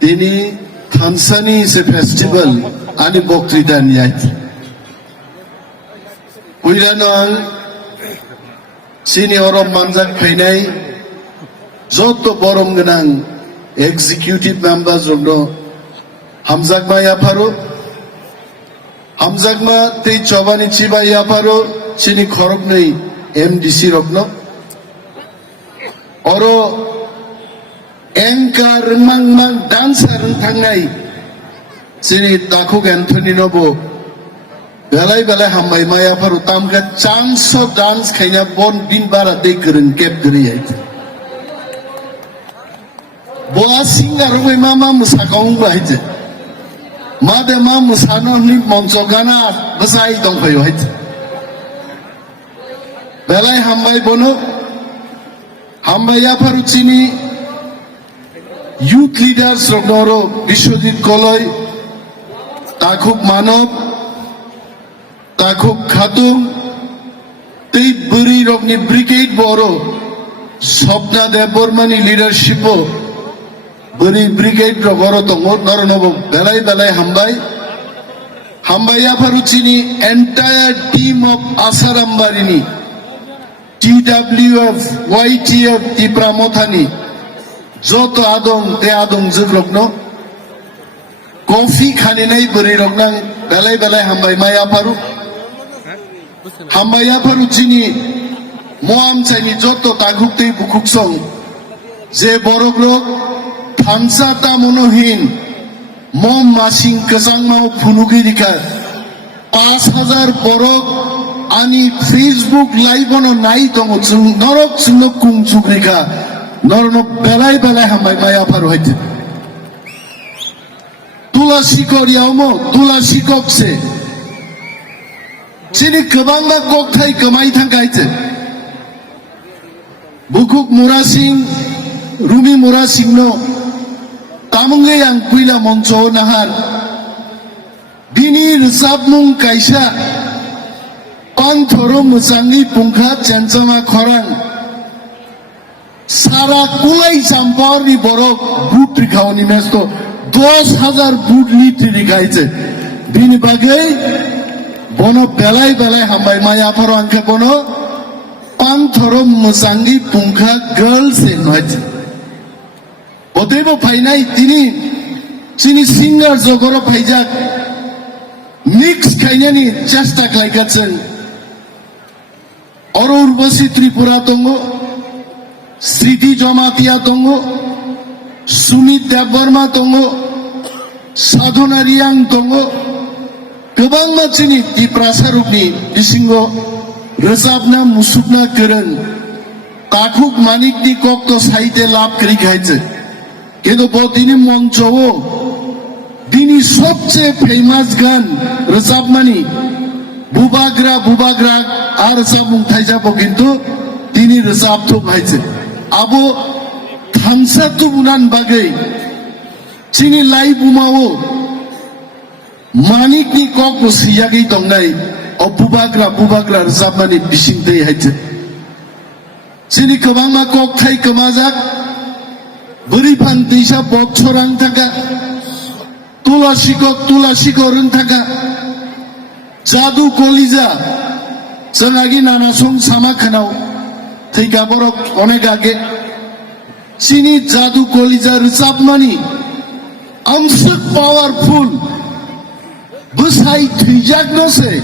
তিনি থানসানি সে festival ani বক্তৃতা নিয়ে কুইরানাং সিনি অরব মানজাক ফাইনাই যত বরম গোনাং এক্সিকিউটিভ মেম্বার জন্য হামজাকমা ইয়াফারো হামজাকমা তেই চবানি চিবা ইয়াফারো সিনি খরক নেই এমডিসি রগ্ন অরো एंकार रंगमां मां डांसर थांनाय सिनि दाखुक एंथनी नबो बेलाय बेलाय हामबाय मायाफोर तामका चांस ऑफ डांस खायना बन बिन बारा दे करन केप गरियै बोआ सिंगार बै मा मुसाकाउं बायजे मादे मा मुसानो नि मंचो गाना बसाय दंफायो हायजे बेलाय हामबाय बनो हामबायाफोर चिनि youth leaders রগ্নর বিশ্বজিৎ কলয় তাকুক মানব তাকুক খাতুম তেই বরি রগ্নি ব্রিগেড বড় স্বপ্না দেববর্মানি লিডারশিপ বরি ব্রিগেড বড় দङ নরনব বেলায় বেলায় হামবাই আফারুচিনি এন্টায়ার টিম অফ আসারামবারিনি TWF YTF তিপ্রামথানি যত আদম তে আদম জুগ্রগ্ন কফি খানিনাই বরি রগনাং বেলায় বেলায় হামবাই মায়াফারু চিনি মোয়াম চাইনি যত তাগুক তেই বুকুক সং যে বরগ্রক থামসা তা মনোহীন মম মাসিং কেসাংমাও ফুনুগিরিকা 5000 বরক আনি ফেসবুক লাইভনো নাই দङ নরক সুন্দর কুং চুগ্রিকা নরনো বেলায় বেলায় হামবাই মায়াফারু হইতে তুলাসী করিয়ামো তুলাসী ককছে চিনি গোबांबा ককথাই কমাই থাকাইছে বুকুক মুরাসিং রুমি মুরাসিংনো তামুঙ্গে আং কুইলা মঞ্চ নাহার বিনি রসাবমুং কাইসা পানথরো মুসাঙ্গি পুংখা চেনচামা খরাং সারা কুলাই চাম্পাওয়ারনি বরক বুট রিখাওনি মেস্ত 10,000 বুট লিট রিখাইছে বিনি বাগে বনো বেলায় বেলায় হামবাই মায়াফারো আংকে বনো পানথরো মুসাঙ্গি পুংখা গার্লস এ নয়ছে অতএব ফাইনাই তিনি চিনি সিঙ্গার জগর ফাইজাক মিক্স খাইনানি চেষ্টা খাইকাছেন অর উর্বশী ত্রিপুরা দङ স্মৃতি জমাতিয়া দङ সুমিত দেববর্মা দङ সাধনা রিয়াং দङ गोबां मानसिनि दिप्रासारुकनि बिसिंग रोजाबना मुसुबना गोरों ताकुक मानिकनि कक्त साहित्य लाभ करिखायছে কিন্তু বদিনি মঞ্চও দিনি সবচেয়ে ফেমাস গান রোজাবমানি বুবাগ্রা আর সাবুং থাইজাবো কিন্তু তিনি রোজাব তো ভাইছে আবো থামসা তো বুনান বাগে চিনি লাই বুমাও মানিকনি কক সিয়াগি দংনাই ও বুবাগ্রা রোজাবমানি বিসিংতে হাইছে চিনি গোबांबा কক থাই কমাজাক বরিফান दैसा বছরাং থাকা তুলাসী করুন থাকা জাদু কলিজা जों आगे नानासं सामा खानाव थैगा बरक अनेक आगे चिनी जादू कलिजा रोजाबमानि आमसुक पावरफुल बसाय थैजागनोसै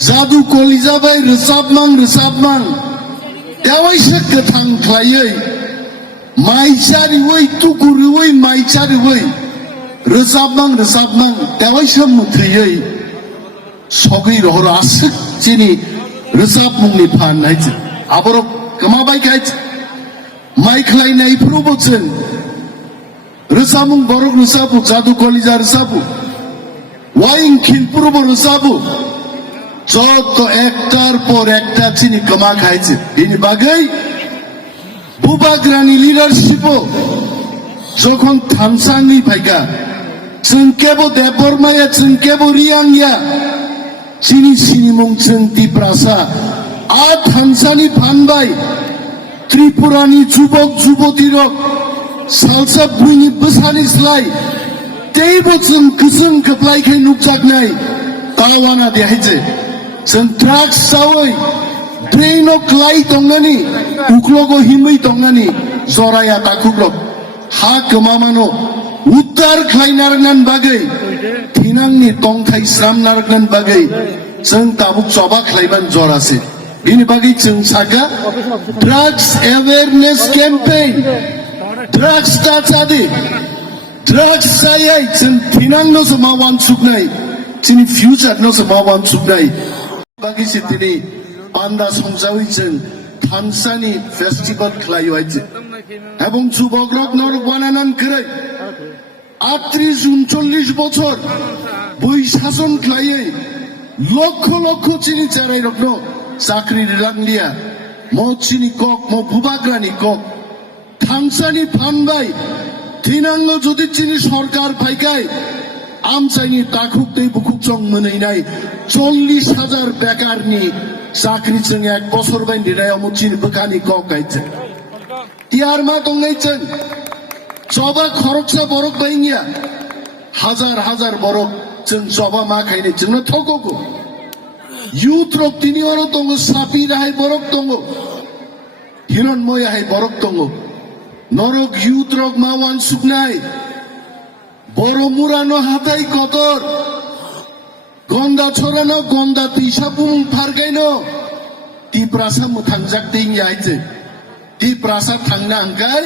जादु कलिजा बाय रोजाबमां देवायसो गोथां ख्लायै माइचारिवै तुगुरुवै माइचारिवै रोजाबमां देवायसो मुथैयै सगै रहर आसुक चिनि रोजाब मुंनि फाननायছে আবার কমাবাই খাইছে মাইখলাইনাই প্রবচন রসামুং বরক রসাবু জাদু কলিজা রসাবু ওয়াইন খিলপুরব রসাবু যত একটার পর একটা চিনি কমা খাইছে তিনি বাগৈ বুবাগ্রানি লিডারশিপ যখন থামসাংনি ফাইকা চুনকেবো দেববর্মায়া চুনকেবো রিয়াংয়া চিনি সিনিমুং চুনতি প্রাসা আট হামসানি ফানবাই ত্রিপুরানি যুবক যুবতীর salsa buini besani slai teibo जों गोजों गोब्लायखाय नुजानाय तावाना देहायजे जों drugs सावै ट्रेनो क्लाइ दंनानि उख्लोगो हिमै दंनानि जराया ताकुग्लक हा गोमामानो उद्धार खालायनारनान बागै थिनांनि तंथाय स्रामनारनान बागै जों दाबुक जबा खालायबान जरासे बिनि बागै जों saga drugs awareness campaign drugs ता जादि drugs saya जों थिनांनो समावान सुगनाय जोंनि फिउचारनो समावान सुगनाय बागै सिथिनि पान्दा संजावै जों थानसानि फेस्टिभेल खालायो आइजे এবং যুবকরক নর বানানান করে 38-39 বছর বই শাসন খাইয়ে লক্ষ লক্ষ চিনি চারাই রত্ন চাকরি রাংলিয়া ম চিনি কক ম বুবাগ্রানি কক থানসানি ফানবাই থিনাঙ্গ যদি চিনি সরকার ফাইকায় আমচাইনি তাকুকতেই বুকুকচং মনैनाय 40,000 বেকারনি চাকরি जों 1 বছর বাই নিরায় চিনি বখানি কক গাইছে তিয়ার মা দंनायजों जबा खरकसा बरक बायनिया हाजार हाजार बरक जों जबा मा खायनाय जोंनो थगगो युथ रक तिनि अरो दङ सापि राहाय बरक दङ हिरनमय हाय बरक दङ नरक युथ रक मा वान सुकनाय बरमुरानो हाथाय कतर गंदा छोरानो गंदा पिसा बुं फारगायनो ती प्रासा मोथांजाक दैं यायजे ती प्रासा थांना अंगाय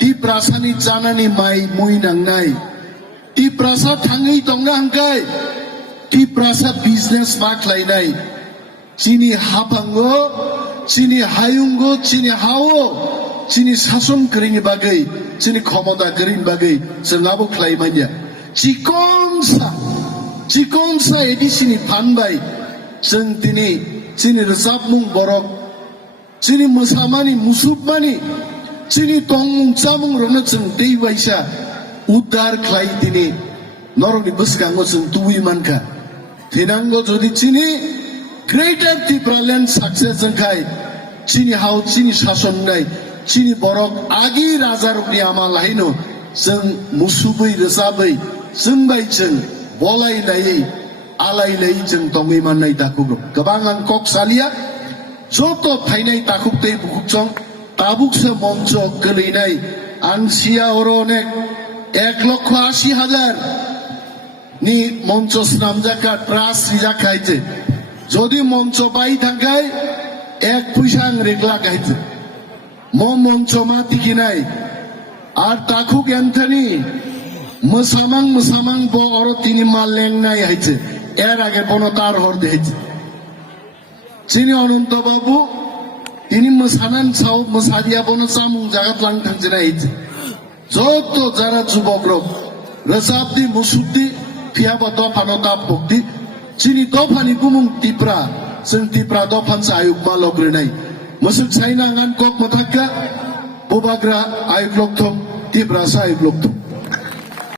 ती प्रासानि जानानि माइ मुइ नांनाय ती प्रासा थाङै दंना अंगाय ती प्रासा बिजनेस मा खालायनाय चिनि हाफांगो चिनि हायुंगो चिनि हावो चिनि शासन करिनि बागै चिनि क्षमता करिनि बागै जों आबो खालायमानिया चिकनसा एदिसिनि फानबाय जों दिनै चिनि रोजाबमुं बरक चिनि मोसामानि मुसुबमानि चिनि तंमुं चामुं रनो जों दै बायसा उद्धार खालाय दिनै नरकनि बोसगाङो जों तुइ मानखा थेनांगो जुदि चिनि ग्रेटार त्रिपुरालेण्ड साक्सेस जोंखाय चिनि हाव चिनि शासन नाय चिनि बरक आगि राजा रकनि आमाल हायनो जों मुसुबै रोजाबै जों बायजों बलायनायै आलायनायै जों दङै माननाय दाखुगो गोबां आं कक सालिया जत फायनाय दाखुकतै बुकुकजों ताबुकसो मঞ্চ गोलैनाय आनसिया अर अनेक 1,80,000 नि মঞ্চ স্নামজাকা ট্রাস রিজাखायजे যদি মঞ্চ বাই থাকায় 1 পয়সা রেগলা গাইছে মঞ্চ মা তিকিনাই আর তাকুক এন্থনি মোসামাং ব অর তিনি মা লেংনাই হাইছে এর আগে বনো তার হর দেইছে চিনি অনন্ত বাবু তিনি মোসানান সাও মোসাদিয়া বনো সামুং জাগাত লাং থাকজেনা হাইছে যত যারা যুবক রক রসাবদি মুসুদ্দি फियाबा दफानो ताप भक्ति चिनि दफानि गुमुं तिप्रा जों तिप्रा दफान आयुग मा लग्रेनाय मसुक साइना गान कक मथाक्का बोबाग्रा आयुग लक्थम तिप्रा आयुग लक्थम